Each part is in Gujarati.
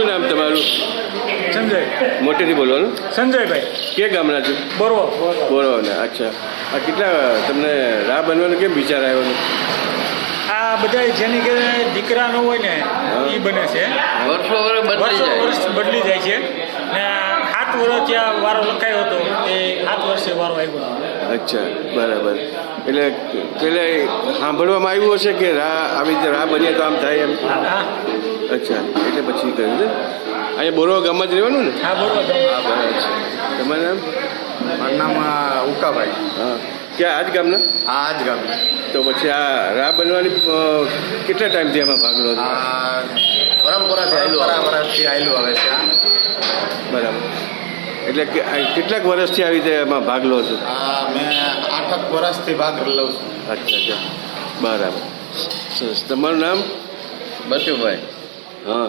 શું નામ તમારું? સંજય. મોટેથી બોલવાનું. સંજયભાઈ. કે ગામના છો? બોરવો. બોરવાના. અચ્છા. આ કેટલા તમને રાહ બનવાનો કેમ વિચાર આવ્યો ને? આ બધા જેની કે દીકરા ન હોય ને એ બને છે. વર્ષ બદલી જાય છે ને 7 વર્ષ ત્યાં વારો લખાયો હતો એ 7 વર્ષે વારો આવ્યો. અચ્છા, બરાબર. એટલે પેલે સાંભળવામાં આવ્યું હશે કે આવી રીતે રાહ બનીએ તો આમ થાય એમ. હા. અચ્છા, એટલે પછી કહ્યું ને અહીંયા બોરવા ગામમાં જ રહેવાનું ને? હા, બરોબર. બરાબર છે. તમારું નામ? મારું નામ ઉકાભાઈ. હા, ક્યાં આજ ગામના? હા, આજ ગામ. તો પછી આ રાહ બનવાની કેટલા ટાઈમથી આમાં ભાગ લો છો? વર્ષથી આવેલું આવે છે. બરાબર. એટલે કેટલાક વર્ષથી આવી રીતે એમાં ભાગ લો છો? મેં 8 વર્ષથી ભાગ લઉં છું. અચ્છા, બરાબર. સરસ. તમારું નામ? બચુભાઈ. હા.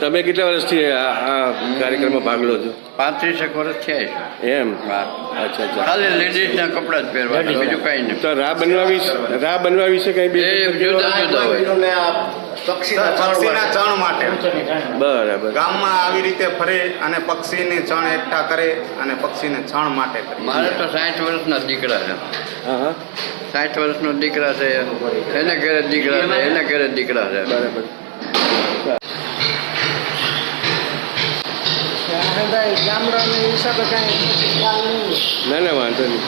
તમે કેટલા વર્ષથી આ કાર્યક્રમમાં ભાગ લો છો? 35 વર્ષ થયા છે. એમ? હા. અચ્છા. ખાલી લેડીઝના કપડાં જ પહેરવાના, બીજું કાંઈ નહીં. તો રાહ બનવા વિશે કઈ બે જુદા જુદા હોય. પક્ષીના ચણ માટે બરાબર. ગામમાં આવી રીતે ફરે અને પક્ષીની ચણ એકઠા કરે અને પક્ષીને ચણ માટે કરે. મારે તો 60 વર્ષના દીકરા છે. હા. 60 વર્ષનો દીકરા છે, એને ઘરે દીકરા છે, એને ઘરે દીકરા છે. બરાબર. ના ના, વાંધો નહીં.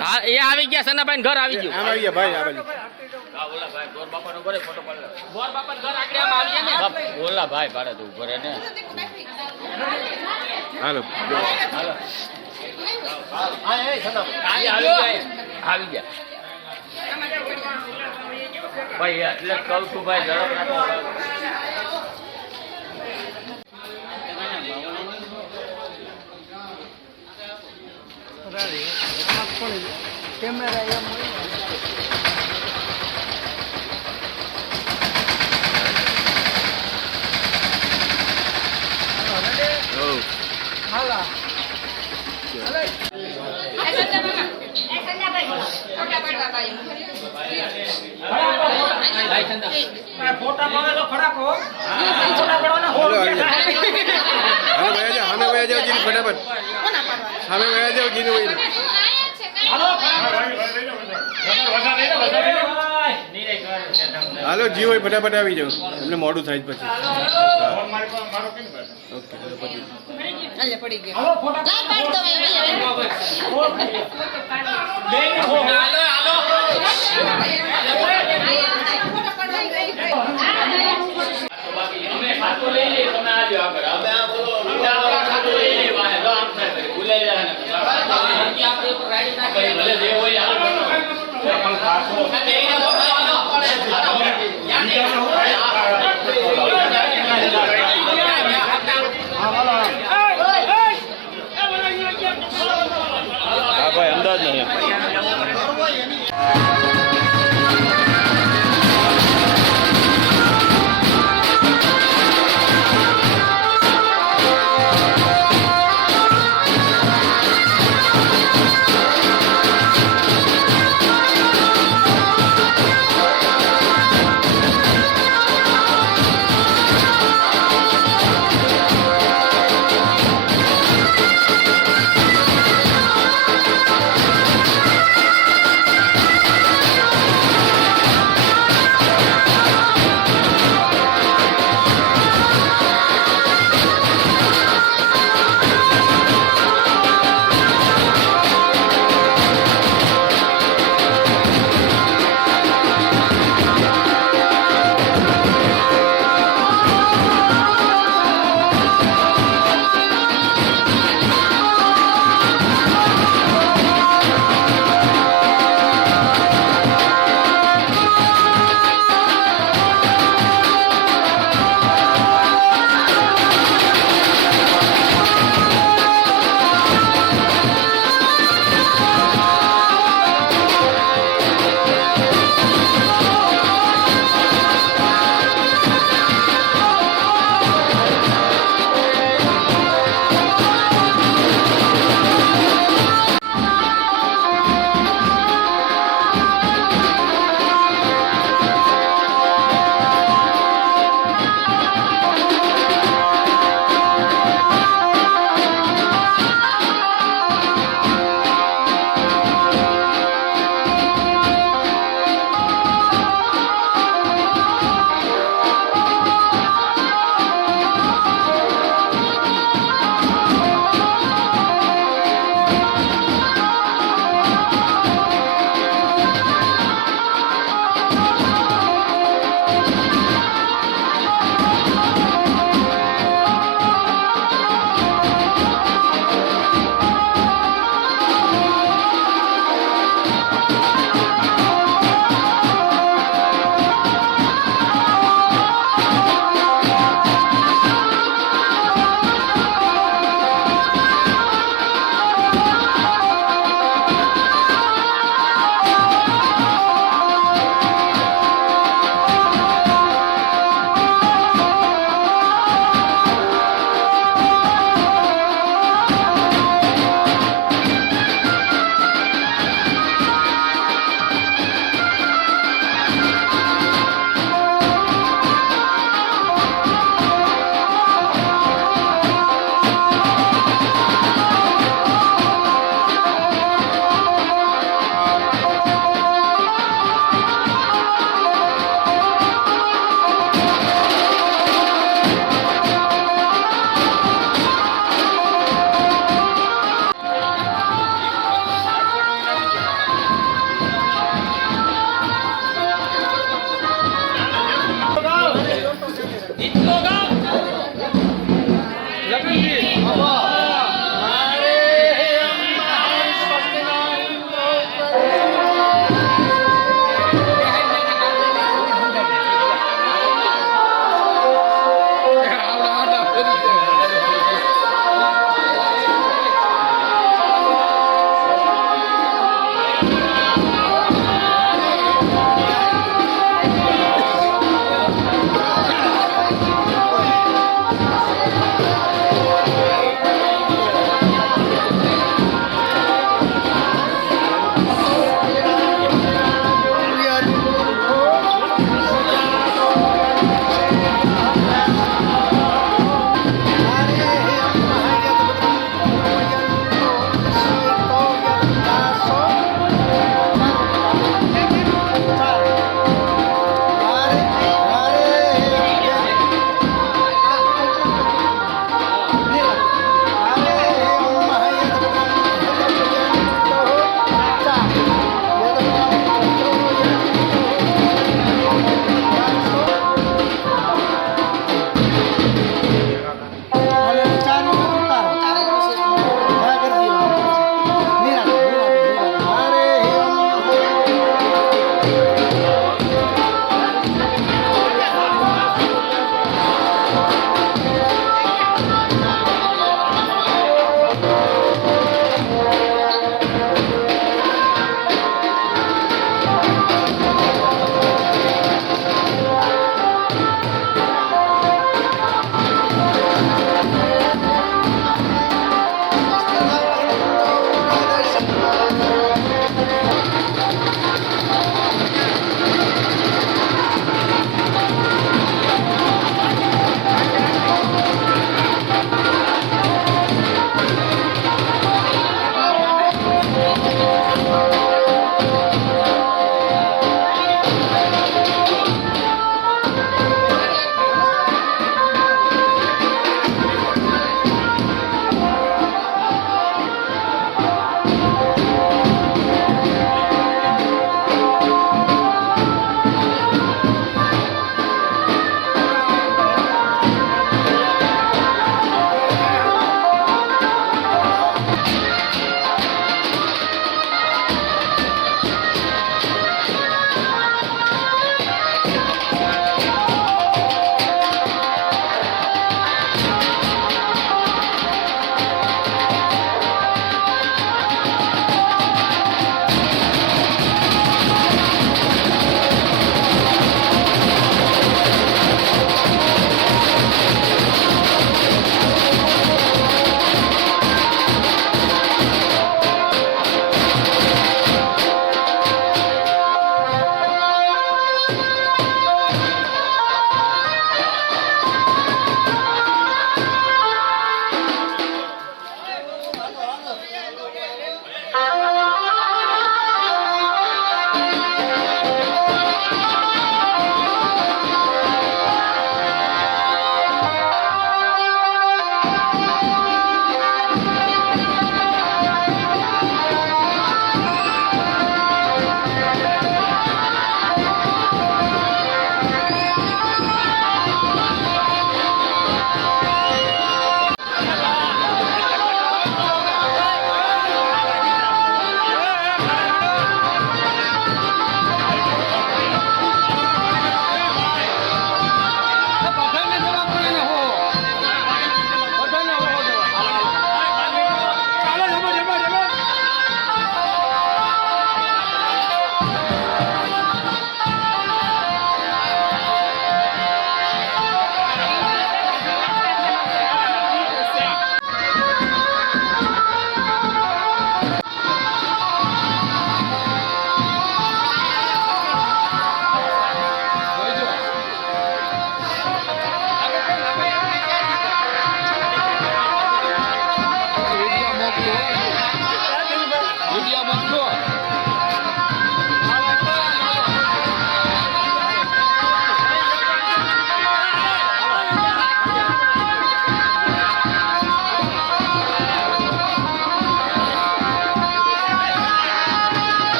હા એ આવી ગયા સનાભાઈ ઘર આવી ગયું આમ આવી ગયા ભાઈ આ બાજુ. બોલા ભાઈ ભાડે તું ભરે ને હાલો આવી ગયા ભાઈ એટલે કહું છું ભાઈ ઝડપ રાખો. ફોટા પાડે તો ખડાકો ફોટા પાડવાના હો હાલો આવી જાઓ. હાલો વયા જાઓ સામે વયા જાઓ જીની ફટાફટ સામે વયા જાઓ જીની વહી હાલો જી હોય ફટાફટ આવી જાઓ એમને મોડું થાય જ પછી ઓકે હાલો પછી હા ભાઈ અમદાવાદ નહીં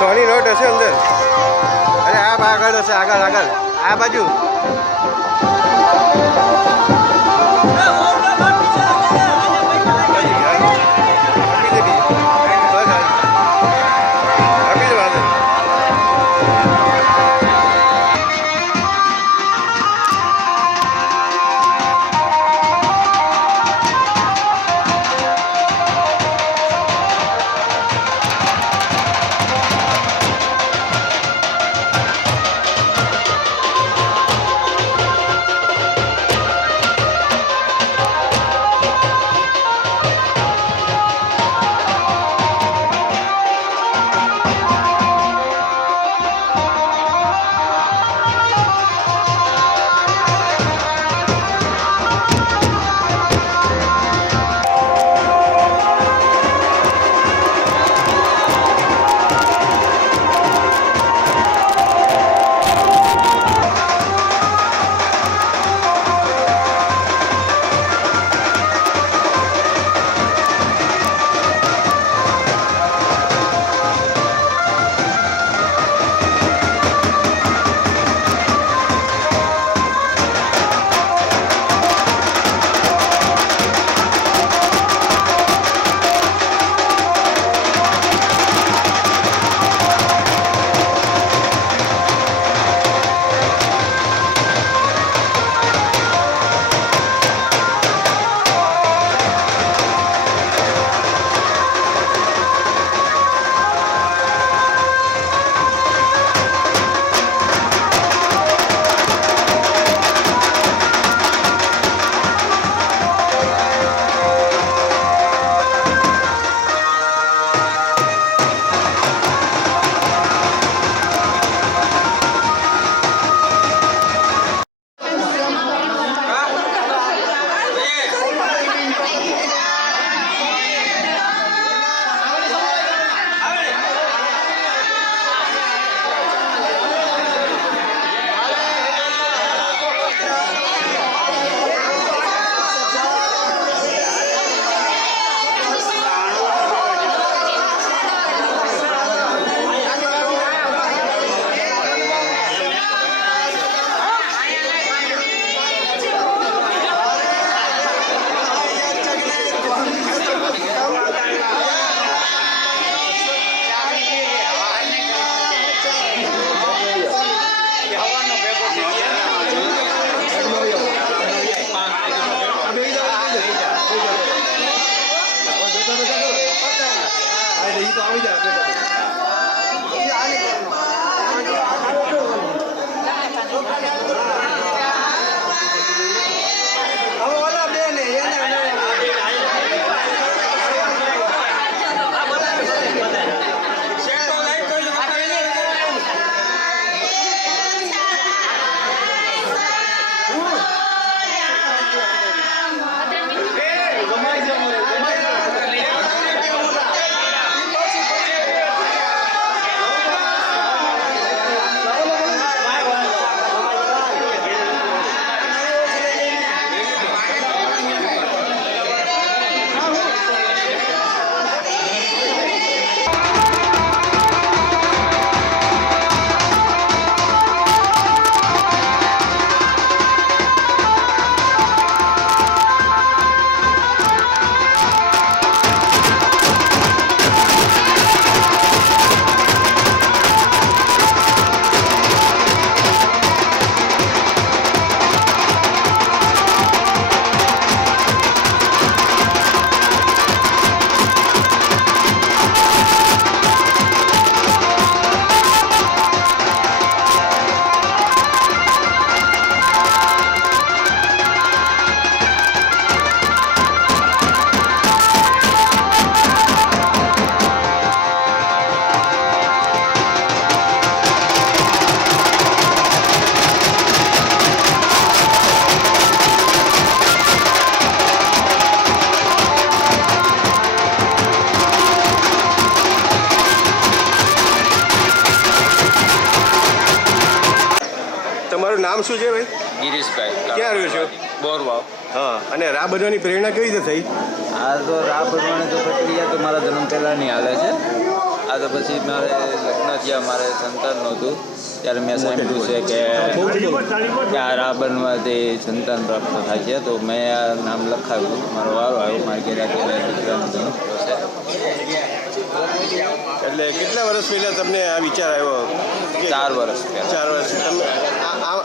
સોની નોટ હશે અંદર. અરે આ આગળ હશે, આગળ આગળ આ બાજુ. નામ શું છે ભાઈ? ગિરીશભાઈ ક્યાં રહ્યો છો? બોરવાવ. હા, અને રા બનવાની પ્રેરણા કેવી રીતે થઈ? આ તો રા બનવાની તો પ્રક્રિયા તો મારા જન્મ પહેલાંની હાલે છે. આ તો પછી મારે લગ્ન થયા, મારે સંતાન નહોતું ત્યારે મેં સાંભળ્યું છે કે આ રા બનવાથી સંતાન પ્રાપ્ત થાય છે, તો મેં આ નામ લખાવ્યું. મારો વારો આવ્યો, મારી ઘેરા દીકરાનો જન્મ થયો છે. એટલે કેટલા વર્ષ પહેલાં તમને આ વિચાર આવ્યો? 4 વર્ષ પહેલાં. 4 વર્ષ. તમે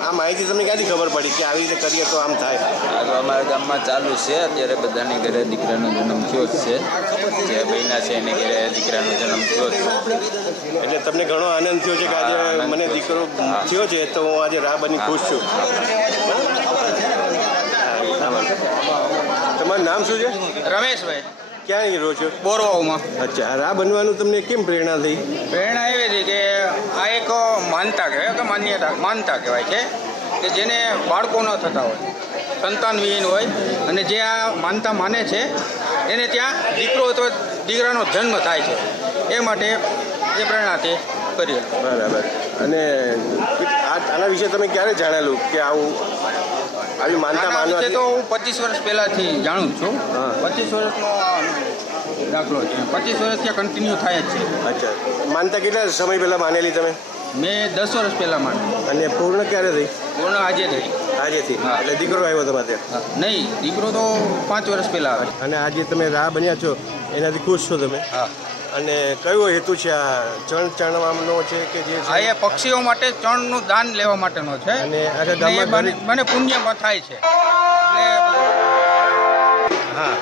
આ માહિતી તમને ક્યાંથી ખબર પડી કે આવી રીતે કરીએ તો આમ થાય? આ તો અમારા ગામમાં ચાલુ છે. અત્યારે બધાની ઘરે દીકરાનો જન્મ થયો જ છે. જે બહેના છે એને ઘરે દીકરાનો જન્મ થયો જ છે. એટલે તમને ઘણો આનંદ થયો છે કે આજે મને દીકરો થયો છે તો હું આજે રા બની ખુશ છું. તમારું નામ શું છે? રમેશભાઈ, ક્યાં રહો છો? બોરવાવમાં. અચ્છા, રા બનવાનું તમને કેમ પ્રેરણા થઈ? પ્રેરણા એવી હતી કે આ એક માનતા કહેવાય કે માનતા કહેવાય છે કે જેને બાળકો ન થતા હોય, સંતાનવિહીન હોય, અને જે આ માનતા માને છે એને ત્યાં દીકરો અથવા દીકરાનો જન્મ થાય છે. એ માટે એ પ્રેરણાથી કરી. બરાબર. અને આના વિશે તમે ક્યારે જાણેલું કે આવી માનતા આના વિશે માનવાથી? તો હું 25 વર્ષ પહેલાંથી જાણું છું. હા. 25 વર્ષનો દાખલો છે. 25 વર્ષ ત્યાં કન્ટિન્યુ થાય જ છે. અચ્છા, માનતા કેટલા સમય પહેલાં માનેલી તમે? મેં 10 વર્ષ પહેલાં માન્યું. અને પૂર્ણ ક્યારે થઈ? પૂર્ણ આજે થઈ. આજેથી? હા. એટલે દીકરો આવ્યો તમારે ત્યાં? હા. નહીં, દીકરો તો 5 વર્ષ પહેલાં આવે. અને આજે તમે રા બન્યા છો એનાથી ખુશ છો તમે? હા. અને કયો હેતુ છે આ ચણવાનો છે કે જે આ એ પક્ષીઓ માટે ચણનું દાન લેવા માટેનો છે. અને આખા અને એ ગામમાં મને પુણ્યમાં થાય છે. એટલે હા,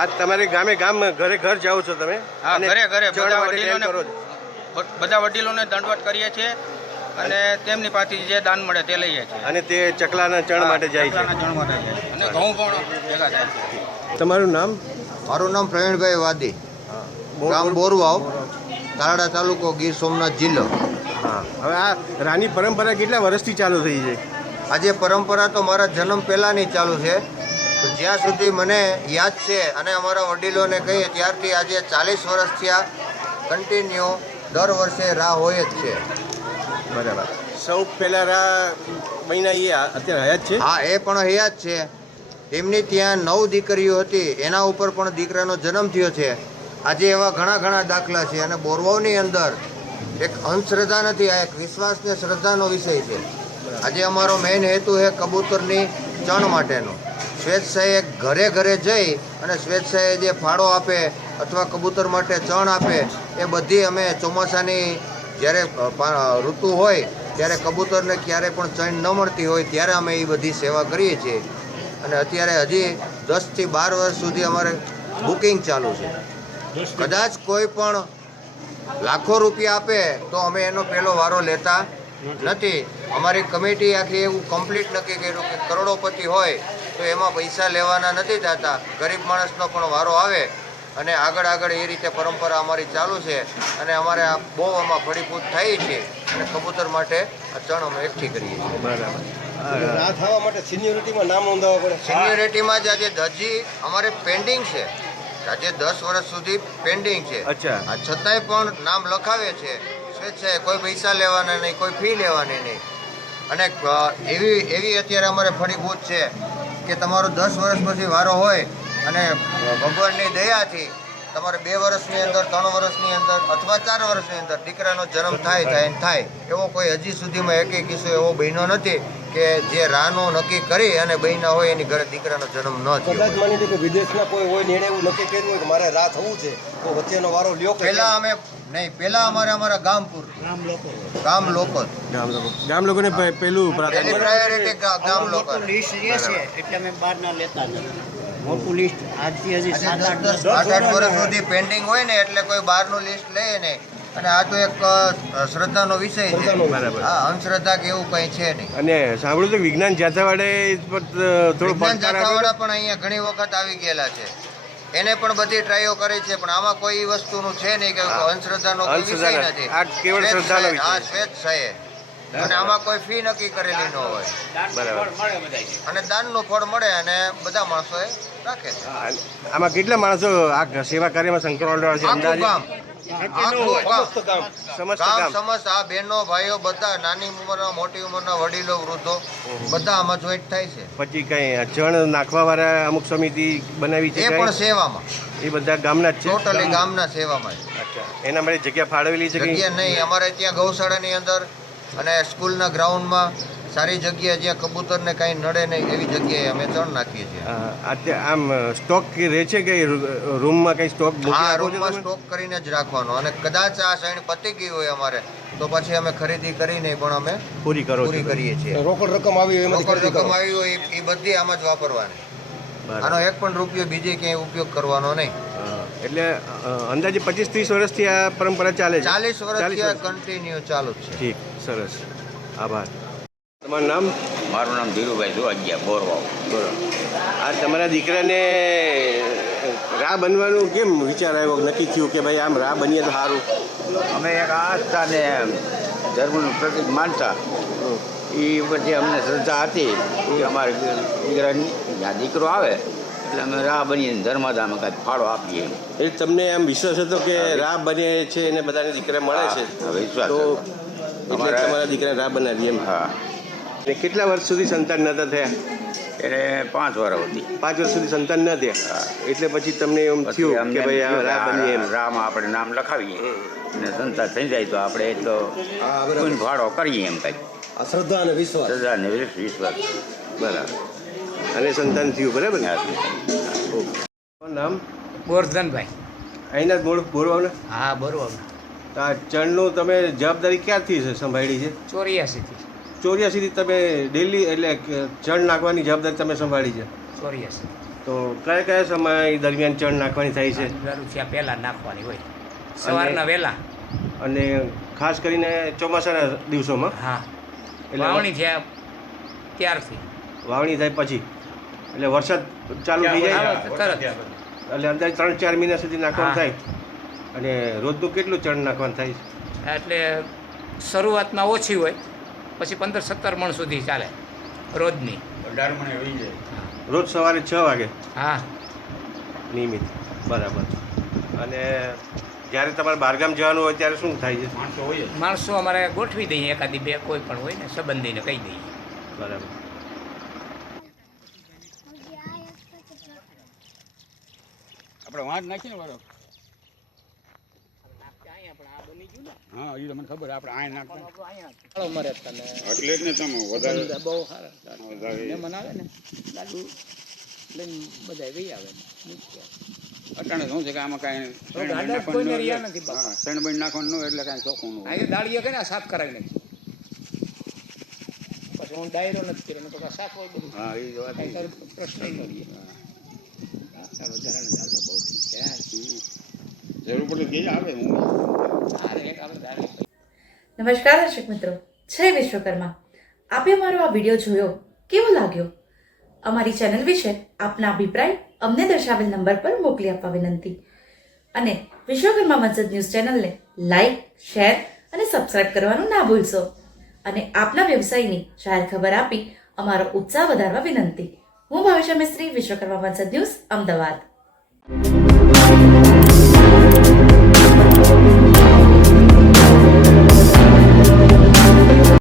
આ તમારે ગામે ઘરે ઘર જાઓ છો તમે? હા, અને ઘરે ઘરે ચણ બધા માટે વડીલોને દાન કરો છો? બધા વડીલોને દંડવત કરીએ છીએ અને તેમની પાસેથી જે દાન મળે તે લઈએ છીએ. અને તે ચકલાના ચણ માટે જાય છે. ચકલાના ચણ માટે જાય છે. અને ઘઉં પણ ભેગા થાય છે. તમારું નામ? મારું નામ પ્રવીણભાઈ વાદી, ગામ બોરવાવ, તાલાડા તાલુકો, ગીર સોમનાથ જિલ્લો. હા, હવે આ રાની પરંપરા કેટલા વર્ષથી ચાલુ થઈ છે? આજે પરંપરા તો મારા જન્મ પહેલાંની ચાલુ છે. તો જ્યાં સુધી મને યાદ છે અને અમારા વડીલોને કહીએ ત્યારથી આજે 40 વર્ષથી આ કન્ટિન્યુ દર વર્ષે રાહ હોય જ છે. બરાબર. સૌ પહેલાં રા મહિના એ અત્યારે હયાત છે? હા, એ પણ હયાત છે. તેમની ત્યાં 9 દીકરીઓ હતી, એના ઉપર પણ દીકરાનો જન્મ થયો છે. આજે એવા ઘણા દાખલા છે. અને બોરવાવની અંદર એક અંધશ્રદ્ધા નથી, આ એક વિશ્વાસ ને શ્રદ્ધાનો વિષય છે. આજે અમારો મેઇન હેતુ છે કબૂતરની ચણ માટેનો. સ્વેચ્છાએ ઘરે જઈ અને સ્વેચ્છાએ જે ફાળો આપે અથવા કબૂતર માટે ચણ આપે, એ બધી અમે ચોમાસાની જ્યારે ઋતુ હોય ત્યારે કબૂતરને ક્યારે પણ ચણ ન મળતી હોય ત્યારે અમે એ બધી સેવા કરીએ છીએ. અને અત્યારે હજી 10 થી 12 વર્ષ સુધી અમારે બુકિંગ ચાલુ છે. કદાચ કોઈ પણ લાખો રૂપિયા આપે તો અમે એનો પહેલો વારો લેતા નથી. અમારી કમિટી આખી એવું કમ્પ્લીટ નક્કી કર્યું કે કરોડોપતિ હોય તો એમાં પૈસા લેવાના નથી થતા, ગરીબ માણસનો પણ વારો આવે. અને આગળ એ રીતે પરંપરા અમારી ચાલુ છે. અને અમારે આ બહુ આમાં ફળીભૂત થઈ છે. અને કબૂતર માટે આ ચણ અમે એકઠી કરીએ છીએ. બરાબર. આ થવા માટે સિનિયોરિટીમાં નામ નોંધાવવા પડે. સિનિયોરિટીમાં જ આજે હજી અમારે પેન્ડિંગ છે. આજે 10 વર્ષ સુધી પેન્ડિંગ છે. અચ્છા. આ છતાંય પણ નામ લખાવે છે સ્વેચ્છાએ, કોઈ પૈસા લેવાના નહીં, કોઈ ફી લેવાની નહીં. અને એવી અત્યારે અમારે ફળીભૂત છે કે તમારો 10 વર્ષ પછી વારો હોય અને ભગવાનની દયાથી તમારે 2 વર્ષની અંદર, 3 વર્ષની અંદર અથવા 4 વર્ષની અંદર દીકરાનો જન્મ થાય. એવો કોઈ હજી સુધીમાં એકેય કિસ્સો એવો બન્યો નથી કે જે રાહનું નક્કી કરી અને બહેના હોય એની ઘરે દીકરાનો જન્મ ન થયો. કદાચ માની લો કે વિદેશના કોઈ હોય ને એને એવું નક્કી કર્યું હોય કે મારે રાહ થવું છે તો વચ્ચેનો વારો લ્યો. પહેલા અમારા ગામ લોકો ગામ લોકોને પેલું પ્રાધાન્ય. પ્રાયોરિટી ગામ લોકો. લિસ્ટ જે છે એટલે અમે બહારના લેતા નથી. મોટું લિસ્ટ આજથી હજી 7-8 8 વર્ષ સુધી પેન્ડિંગ હોય ને એટલે કોઈ બહારનું લિસ્ટ લે નહીં. અને આ તો એક શ્રદ્ધાનો વિષય છે. બરાબર. હા, અંધશ્રદ્ધા કે એવું કંઈ છે નહીં. અને સાંભળ્યું તો વિજ્ઞાન જાથાવાડે થોડું વિજ્ઞાન જાથાવાળા પણ અહીંયા ઘણી વખત આવી ગયેલા છે. એને પણ બધી ટ્રાયો કરી છે, પણ આમાં કોઈ વસ્તુનું છે નહીં કે અંધશ્રદ્ધાનો કોઈ વિષય નથી. આ કેવળ શ્રદ્ધાનો વિષય. હા, સ્વેચ્છાએ. અને આમાં કોઈ ફી નક્કી કરેલી ન હોય. બરાબર. અને દાનનું ફળ મળે અને બધા માણસોએ રાખે છે. આમાં કેટલા માણસો આ સેવા કાર્યમાં સંકળાયેલા છે? આખું અંદાજે ગામ આખું ગામ સમસ્ત ગામ ગામ સમસ્ત આ બહેનો ભાઈઓ બધા નાની ઉંમરના મોટી ઉંમરના વડીલો વૃદ્ધો બધા આમાં જોઈન્ટ થાય છે. પછી કઈ ચણ નાખવા વાળા અમુક સમિતિ બનાવી છે એ પણ કઈ? સેવામાં એ બધા ગામના જ છે ટોટલી ગામના સેવામાં જ. અચ્છા એના માટે જગ્યા ફાળવેલી છે કે જગ્યા નહીં અમારે ત્યાં ગૌશાળાની અંદર અને સ્કૂલના ગ્રાઉન્ડમાં સારી જગ્યા જ્યાં કબૂતરને કાંઈ નડે નહીં એવી જગ્યાએ અમે ચણ નાખીએ છીએ. આમ સ્ટોક રહે છે કે રૂમમાં કઈ સ્ટોક હા, રૂમમાં સ્ટોક કરીને જ રાખવાનો અને કદાચ આ સાઈડ પતી ગઈ હોય અમારે તો પછી અમે ખરીદી કરીને પણ અમે પૂરી પૂરી કરીએ છીએ. રોકડ રકમ આવી હોય એમાંથી રોકડ ખરીદી રકમ કરો. આવી હોય એ બધી આમાં જ વાપરવાની. બરાબર. આનો એક પણ રૂપિયો બીજે ક્યાંય ઉપયોગ કરવાનો નહીં. એટલે અંદાજે 25-30 વર્ષથી આ પરંપરા ચાલે છે. 40 વર્ષથી આ કન્ટિન્યુ ચાલુ જ છે. ઠીક, સરસ, આભાર. તમારું નામ? મારું નામ ધીરુભાઈ જોગિયા બોરવાવ. બરાબર. આ તમારા દીકરાને રા બનવાનું કેમ વિચાર આવ્યો, નક્કી થયું કે ભાઈ આમ રા બનીએ તો સારું? અમે એક આસ્થાને ધર્મનું પ્રતિક માનતા એ પછી અમને શ્રદ્ધા હતી કે અમારે દીકરાની જ્યાં દીકરો આવે એટલે અમે રાહ બનીએ ધર્મદામાં કાંઈક ફાળો આપીએ. એટલે તમને આમ વિશ્વાસ હતો કે રા બને છે અને બધાને દીકરા મળે છે? હા, વિશ્વાસ તો હતો. એટલે તમારા દીકરા રા બનાવી એમ? હા. અને કેટલા વર્ષ સુધી સંતાન નહોતા થયા? એને 5 વર્ષ હતી. 5 વર્ષ સુધી સંતાન ન થયા એટલે પછી તમને એમ પછી થયું અમને કે ભાઈ આ રા બનીએ એમ? રામાં આપણે નામ લખાવીએ અને સંતાન થઈ જાય તો આપણે એટલો કોઈ ફાળો કરીએ એમ કંઈક. આ શ્રદ્ધા અને વિશ્વાસ. શ્રદ્ધા અને વિશ્વાસ. બરાબર. અને સંતાન થયું, બરાબર ને? તમારું નામ? ગોરધનભાઈ. અહીંના જ બોરવાના? હા, બરોબર. તો આ ચણનું તમે જવાબદારી ક્યારથી સંભાળી છે? 84થી. 84 થી તમે ડેલી એટલે ચણ નાખવાની જવાબદારી તમે સંભાળી છે? 84. તો કયા કયા સમય દરમિયાન ચણ નાખવાની થાય છે? ત્યાં પહેલાં નાખવાની હોય સવારના વહેલા. અને ખાસ કરીને ચોમાસાના દિવસોમાં? હા, એટલે વાવણી થયા ત્યારથી. વાવણી થાય પછી એટલે વરસાદ ચાલુ થઈ જાય તરત. એટલે અંદાજે 3-4 મહિના સુધી નાખવાનું થાય. અને રોજનું કેટલું ચણ નાખવાનું થાય છે? એટલે શરૂઆતમાં ઓછી હોય પછી 15-17 મણ સુધી ચાલે રોજની. 18 મણે આવી જાય. રોજ સવારે 6 વાગે હા, નિયમિત? બરાબર. અને જ્યારે તમારે બહારગામ જવાનું હોય ત્યારે શું થાય છે? માણસો અમારે ગોઠવી દઈએ, એકાદી બે કોઈ પણ હોય ને સંબંધીને કહી દઈએ. બરાબર. આપણે વાંચ નાખીએ ને બરાબર. હા, એ મને ખબર. આપણે આય નાખતા એટલે જ ને તમે વધારે બહુ સારા મહેમાન આવે ને લાડુ લઈને બધા ગઈ આવે. અટાણે શું છે કે આમાં કાંઈ કોઈને રહ્યા નથી બાપા. હા, શેણબણ નાખવાનું ન હોય એટલે કાંઈ ચોખ્ખું ન હોય. આજે દાળીએ કરીને સાફ કરાવી નાખી. પછી હું ડાયરો નથી કર્યો, તો સાફ હોય બધું. હા, એ વાત કાંઈ તારો પ્રશ્ન ન રહીએ. વધારાના દાળમાં બહુ ઠીક છે. જરૂર પડે કે આવે. હું નમસ્કાર દર્શક મિત્રો, જય વિશ્વકર્મા. આપે અમારો આ વિડીયો જોયો, કેવો લાગ્યો? અમારી ચેનલ વિશે આપના અભિપ્રાય અમને દર્શાવેલ નંબર પર મોકલી આપવા વિનંતી. અને વિશ્વકર્મા મસ્જિદ ન્યૂઝ ચેનલને લાઈક, શેર અને સબસ્ક્રાઇબ કરવાનું ના ભૂલશો. અને આપના વ્યવસાયની જાહેર ખબર આપી અમારો ઉત્સાહ વધારવા વિનંતી. હું ભાવિશા મિસ્ત્રી, વિશ્વકર્મા મસ્જિદ ન્યૂઝ, અમદાવાદ.